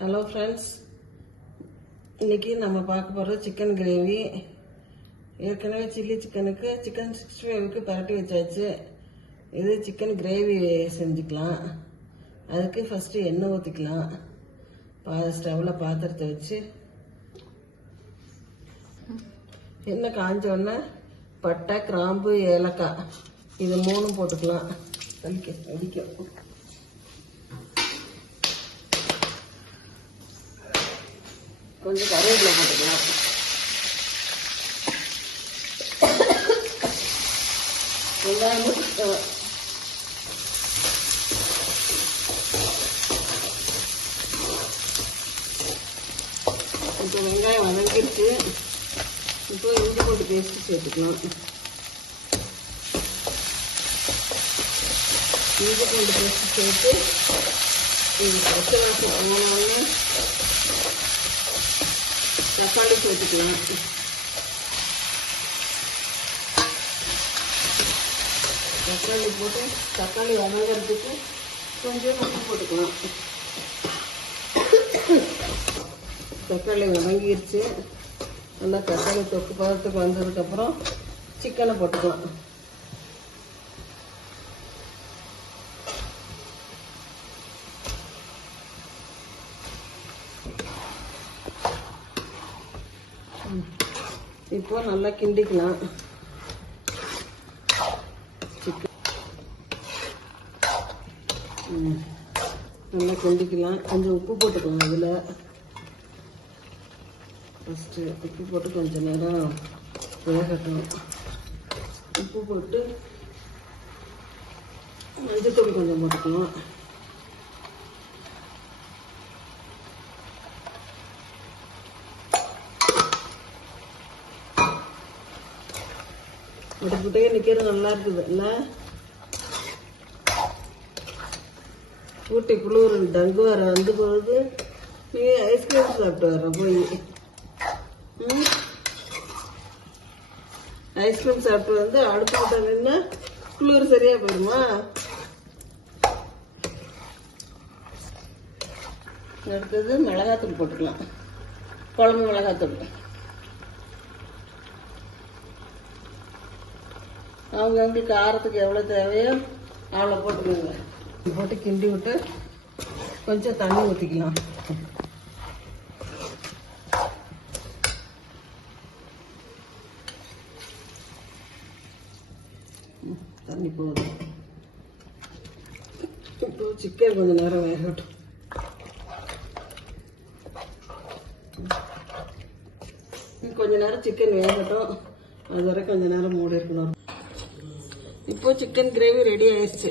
Hello friends, இன்றைக்கி நம்ம பார்க்க போகிறது சிக்கன் கிரேவி. ஏற்கனவே சில்லி சிக்கனுக்கு சிக்கன் 65க்கு பரட்டி வச்சாச்சு. இது சிக்கன் கிரேவி செஞ்சுக்கலாம். அதுக்கு ஃபஸ்ட்டு எண்ணெய் ஊற்றிக்கலாம். ஸ்டவ்வில் பாத்திரத்தை வச்சு எண்ணெய் காஞ்சோடனே பட்டை, கிராம்பு, ஏலக்காய் இது மூணும் போட்டுக்கலாம். அடிக்கும். கொஞ்சம் கருவேப்பிலை போட்டுக்கலாம். வெங்காயம் இப்போ வெங்காயம் வதங்கிடுச்சு. இப்போ இஞ்சி பூண்டு பேஸ்ட் சேர்த்துக்கலாம். இஞ்சி பூண்டு பேஸ்ட் சேர்த்து இது பச்சை வாசம் போனோடனே தக்காளி சேர்த்துக்கலாம். தக்காளி போட்டு தக்காளி வதங்கிறதுக்கு கொஞ்சம் உப்பு போட்டுக்கலாம். தக்காளி வதங்கிடுச்சு. நல்லா தக்காளி தொக்கு பதத்துக்கு வந்ததுக்கப்புறம் சிக்கனை போட்டுக்கலாம். இப்போ நல்லா கிண்டிக்கலாம். நல்லா கிண்டிக்கலாம். கொஞ்சம் உப்பு போட்டுக்கலாம். அதில் ஃபஸ்ட்டு உப்பு போட்டு கொஞ்சம் நேரம் வேகட்டும். உப்பு போட்டு மஞ்சத்தூள் கொஞ்சம் போட்டுக்கலாம். அடுப்புட்டையே நிற்கிறது நல்லா இருக்குது. இல்லை ஊட்டி குளிர் டங்கு வர வந்து போகுது. நீ ஐஸ்கிரீம் சாப்பிட்டு வர போய் ஐஸ்கிரீம் சாப்பிட்டு வந்து அடுப்பு கிட்ட நின்னா குளிர் சரியா போயிடுமா? அடுத்தது மிளகாத்தூள் போட்டுக்கலாம். குழம்பு மிளகாத்தூள் அவங்க காரத்துக்கு எவ்வளோ தேவையோ அவ்வளோ போட்டுக்கோங்க. போட்டு கிண்டி விட்டு கொஞ்சம் தண்ணி ஊற்றிக்கலாம். தண்ணி போதும். இப்போ சிக்கன் கொஞ்சம் நேரம் வேகட்டும். கொஞ்ச நேரம் சிக்கன் வேகட்டும். அது வரை கொஞ்ச நேரம் மூடி இருக்கணும். இப்போ சிக்கன் கிரேவி ரெடி ஆயிடுச்சு.